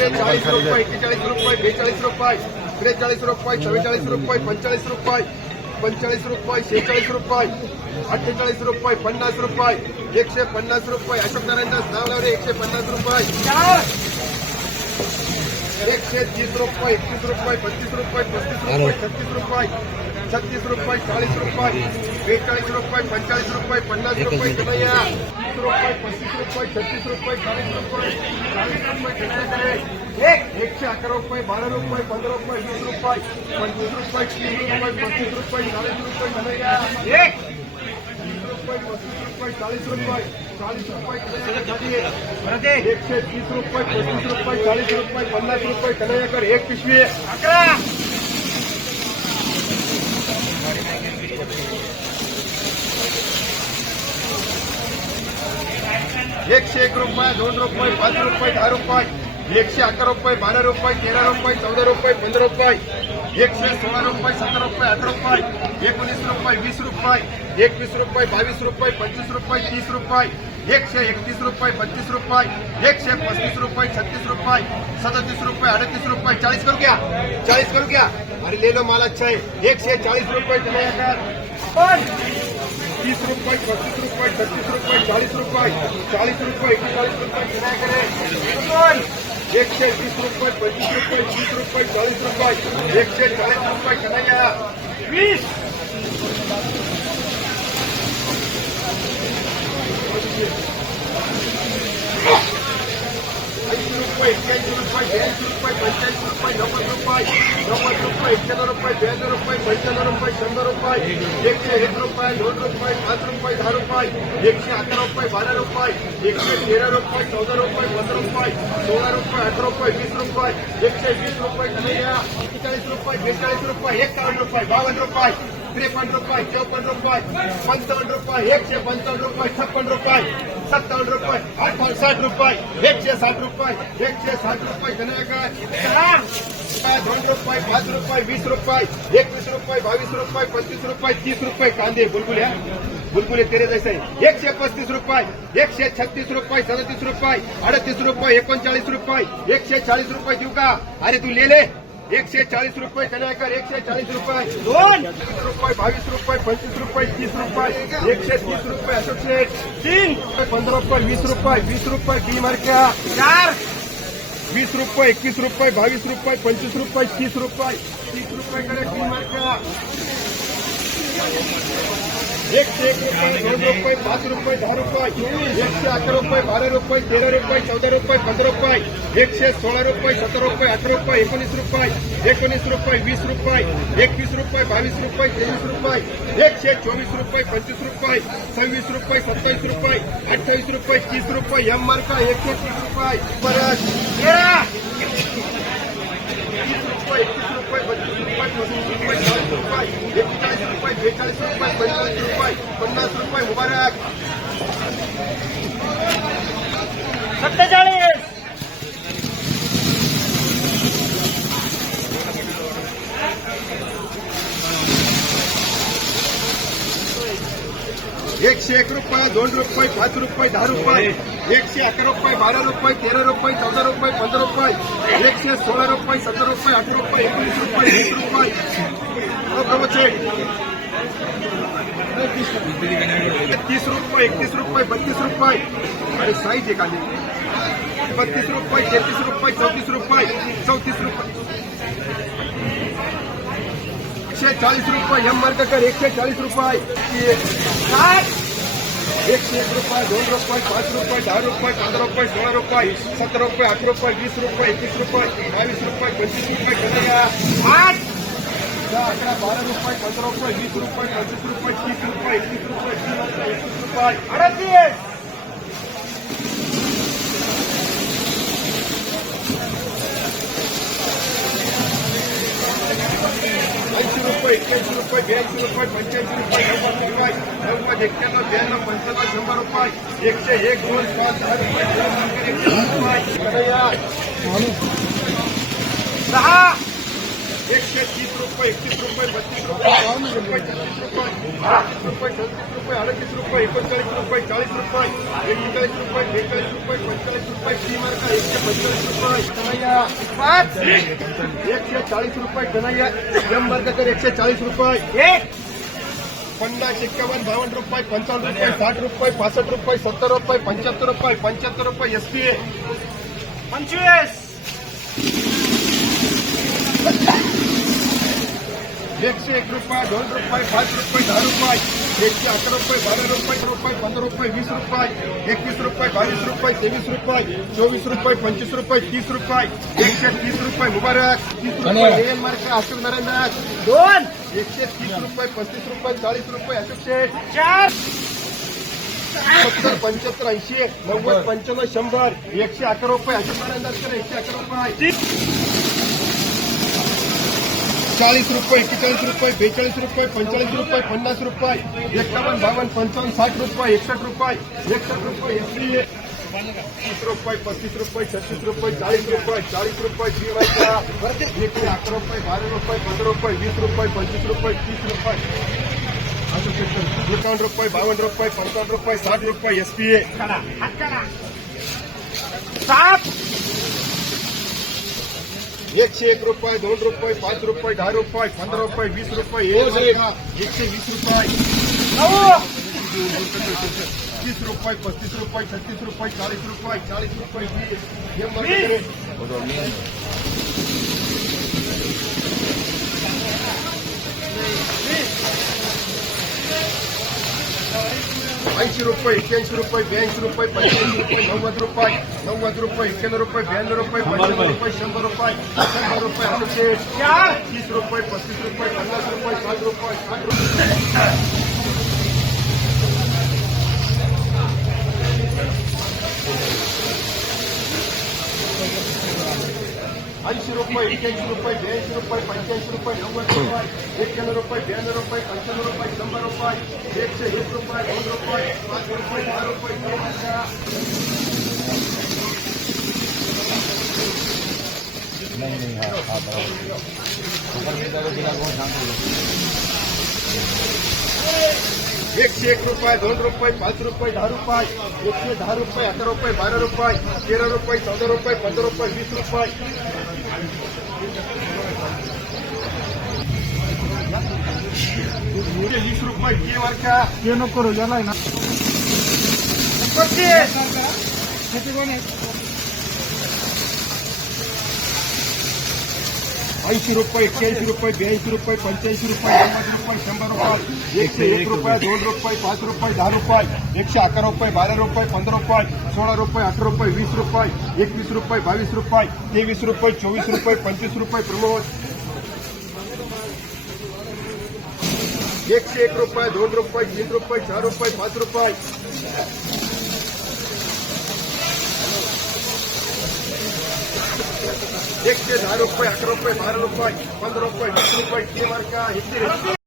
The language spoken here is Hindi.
चाळीस रुपये एक्केचाळीस रुपये बेचाळीस रुपये त्रेचाळीस रुपये चव्वेचाळीस रुपये पंचेचाळीस रुपये पंचेचाळीस रुपये शेहेचाळीस रुपये अठ्ठेचाळीस रुपये पन्नास रुपये एकशे पन्नास रुपये अशोक नारायणदास नावलावरे एकशे पन्नास रुपये एकशे तीस रुपये एकतीस रुपये बत्तीस रुपये पस्तीस रुपये छत्तीस रुपये छत्तीस रुपये चाळीस रुपये बेचाळीस रुपये पंचेचाळीस रुपये पन्नास रुपये कन्हैया तीस रुपये पस्तीस रुपये छत्तीस रुपये चाळीस रुपये चाळीस रुपये कन्हैयाकडे एक एकशे अकरा रुपये बारा रुपये पंधरा रुपये वीस रुपये पंचवीस रुपये तीस रुपये पस्तीस रुपये चाळीस रुपये कन्हैया एक तीस रुपये पस्तीस रुपये चाळीस रुपये चाळीस रुपये एक एकशे तीस रुपये पस्तीस रुपये चाळीस रुपये पन्नास रुपये कन्हैयाकर एक अकरा एकशे एक रुपये दोन रुपये पाच रुपये दहा रुपये एकशे अकरा रुपये बारा रुपये तेरा रुपये चौदा रुपये पंधरा रुपये एकशे सोळा रुपये सतरा रुपये अठरा रुपये एकोणीस रुपये वीस रुपये एकवीस रुपये बावीस रुपये पंचवीस रुपये, तीस रुपये एकशे एकतीस रुपये बत्तीस रुपये एकशे पस्तीस रुपये छत्तीस रुपये सदतीस रुपये अडतीस रुपये चालीस करू घ्या चालीस करू घ्या अरे ले लो माल अच्छा आहे. एकशे चाळीस रुपये तुम्ही तीस रुपये पच्चीस रुपये छत्तीस रुपये चालीस रुपये चालीस रुपये एक्केचाळीस रुपये किरायाकडे एकशे वीस रुपये पंचवीस रुपये तीस रुपये रुपये एकशे चाळीस रुपये कन्हैया वीस ऐंशी रुपये रुपये रुपये पंच्याऐंशी रुपये नव्वद रुपये नव्वद रुपये एक्क्याण्णव रुपये ब्याण्णव रुपये पंच्याण्णव रुपये शंभर रुपये एकशे एक रुपये दोन रुपये पाच रुपये दहा रुपये एकशे अकरा रुपये बारा रुपये एकशे तेरा रुपये चौदा रुपये पंधरा रुपये सोळा रुपये अठरा रुपये वीस रुपये एकशे वीस रुपये कन्हैया एक्केचाळीस रुपये बेचाळीस रुपये एकावन्न रुपये बावन्न रुपये। त्रेपन्न रुपये चौपन्न रुपये पंचावन्न रुपये एकशे पंचावन्न रुपये छप्पन्न रुपये सत्तावन्न रुपये अठ्ठावन्न साठ रुपये एकशे साठ रुपये एकशे साठ रुपये धन्यवाद दोन रुपये पाच रुपये वीस रुपये एकवीस रुपये बावीस रुपये पंचवीस रुपये तीस रुपये कांदे बुलबुल्या बुलबुले तेरे जैसे एकशे पस्तीस रुपये एकशे छत्तीस रुपये सदतीस रुपये अडतीस रुपये एकोणचाळीस रुपये एकशे चाळीस रुपये देऊ का अरे तू लिहिले एकशे चाळीस रुपये कन्याकर एकशे चाळीस रुपये। दोन रुपये बाईस रुपये पंचवीस रुपये तीस रुपये एकशे तीस रुपये असोसिएट तीन। पंधरा रुपये वीस रुपये वीस रुपये डी मार्क्या चार। बीस रुपये इक्कीस रुपये बाईस रुपये पंचवीस रुपये तीस रुपये। तीस रुपये कडे डी मार्क्या एकशे एक रुपये दोन रुपये, पाच रुपये दहा रुपये एकशे अकरा रुपये बारा रुपये तेरा रुपये चौदा रुपये पंधरा रुपये एकशे सोळा रुपये सतरा रुपये अठरा रुपये एकोणीस रुपये एकोणीस रुपये वीस रुपये, एकवीस रुपये, बावीस रुपये तेवीस रुपये एकशे चोवीस रुपये पंचवीस रुपये सव्वीस रुपये सत्तावीस रुपये अठ्ठावीस रुपये, तीस रुपये एम मार्का एकशे तीस रुपये तेरा रुपये एकतीस रुपये बत्तीस रुपये पस्तीस रुपये चाळीस रुपये मुबारक सत्तेचाळीस. एकशे एक रुपये दोन रुपये पाच रुपये दहा रुपये. एकशे अकरा रुपये बारा रुपये तेरा रुपये चौदा रुपये पंधरा रुपये. एकशे सोळा रुपये सतरा रुपये अठरा रुपये एकोणीस रुपये वीस रुपये. तीस रुपये, इकतीस रुपये, बत्तीस रुपये। अरे साईज आहे खाली बत्तीस रुपये, तेहतीस रुपये, चौतीस रुपये चौतीस रुपये। एकशे चाळीस रुपये एम मार्केटर एकशे चाळीस रुपये। एकशे एक रुपये दोन रुपये, पाच रुपये दहा रुपये पंधरा रुपये सोळा रुपये सतरा रुपये अठरा रुपये वीस रुपये एकवीस रुपये बावीस रुपये पंचवीस रुपये आठ दहा अकरा बारा रुपये पंधरा रुपये वीस रुपये पंचवीस रुपये तीस रुपये एकवीस रुपये तीस रुपये एकवीस रुपये. अडतीस एक्क्याऐंशी रुपये ब्याऐंशी रुपये पंच्याऐंशी रुपये नव्वद रुपये नव्वद एक्क्याण्णव ब्याण्णव पंच्याण्णव शंभर रुपये एकशे एक दोन पाच दहा रुपये. सहा! एकशे तीस रुपये एकतीस रुपये बत्तीस रुपये बावन्न रुपये छत्तीस रुपये अडतीस रुपये सदतीस रुपये अडतीस रुपये एकोणचाळीस रुपये चाळीस रुपये एकेचाळीस रुपये बेचाळीस रुपये पंचेचाळीस रुपये टी मार्का एकशे पंचेचाळीस रुपये कन्हैया पाच. एकशे चाळीस रुपये कन्हैया एम मार्काकर एकशे चाळीस रुपये पन्नास एक्कावन्न बावन्न रुपये पंचावन्न रुपये साठ रुपये पासष्ट रुपये सत्तर रुपये पंच्याहत्तर रुपये पंच्याहत्तर रुपये एस पी पंचवीस. एकशे एक रुपये दोन रुपये पाच रुपये दहा रुपये एकशे अकरा रुपये बारा रुपये रुपये पंधरा रुपये वीस रुपये एकवीस रुपये बावीस रुपये तेवीस रुपये चोवीस रुपये पंचवीस रुपये तीस रुपये एकशे तीस रुपये मुबारक तीस रुपये मार्क अशोक नरेंद्र दोन एकशे तीस रुपये पस्तीस रुपये चाळीस रुपये अशोक शेठ चार सत्तर पंच्याहत्तर ऐंशी नव्वद पंच्याण्णव शंभर एकशे अकरा रुपये अशोक नरेंद्र एकशे अकरा रुपये. चाळीस रुपये एक्केचाळीस रुपये, बेचाळीस रुपये पंचेचाळीस रुपये, पन्नास रुपये, एकावन्न, बावन्न, पंचावन्न, साठ रुपये एकसष्ट रुपये एकसष्ट रुपये एकशे तीस रुपये, पस्तीस रुपये, छत्तीस रुपये, चाळीस रुपये चाळीस रुपये जीवायचा एकशे अकरा रुपये, बारा रुपये, पंधरा रुपये, वीस रुपये, पंचवीस रुपये, तीस रुपये. एकावन्न रुपये, बावन्न रुपये, पंचावन्न रुपये, साठ रुपये एसपीए पी ए करा हात करा सात एकशे एक रुपये दोन रुपये पाच रुपये दहा रुपये पंधरा रुपये वीस रुपये एक रुपया, एकशे वीस रुपये नऊ तीस रुपये पस्तीस रुपये छत्तीस रुपये चाळीस रुपये चाळीस रुपये वीस हे मला ऐंशी रुपये एक्क्याऐंशी रुपये ब्याऐंशी रुपये पंच्याऐंशी रुपये नव्वद रुपये नव्वद रुपये एक्क्याण्णव रुपये ब्याण्णव रुपये पंच्याण्णव रुपये शंभर रुपये शंभर रुपये अडीचशे चार तीस रुपये पस्तीस रुपये पन्नास रुपये साठ रुपये साठ रुपये ऐंशी रुपये एक्क्याऐंशी रुपये ब्याऐंशी रुपये पंच्याऐंशी रुपये नव्वद रुपये एक्क्याण्णव रुपये ब्याण्णव रुपये पंच्याण्णव रुपये शंभर रुपये एकशे एक रुपये दोन रुपये पाच रुपये दहा रुपये दोन हज़ार एकशे एक रुपये दोन रुपये पाच रुपये दहा रुपये एकशे दहा रुपये अकरा रुपये बारा रुपये तेरा रुपये चौदा रुपये पंधरा रुपये वीस रुपये. वीस रुपये टी मार्का हे नको करू याला ना. ऐंशी रुपये एक्क्याऐंशी रुपये ब्याऐंशी रुपये पंच्याऐंशी रुपये नव्वद रुपये शंभर रुपये एकशे एक रुपये दोन रुपये पाच रुपये दहा रुपये एकशे अकरा रुपये बारा रुपये पंधरा रुपये सोळा रुपये अठरा रुपये वीस रुपये एकवीस रुपये बावीस रुपये तेवीस रुपये चोवीस रुपये पंचवीस रुपये प्रमोद एकशे एक रुपये दोन रुपये तीन रुपये चार रुपये पाच रुपये एकशे दहा रुपये अकरा रुपये बारा रुपये पंधरा रुपये वीस रुपये टी मार्का एकशे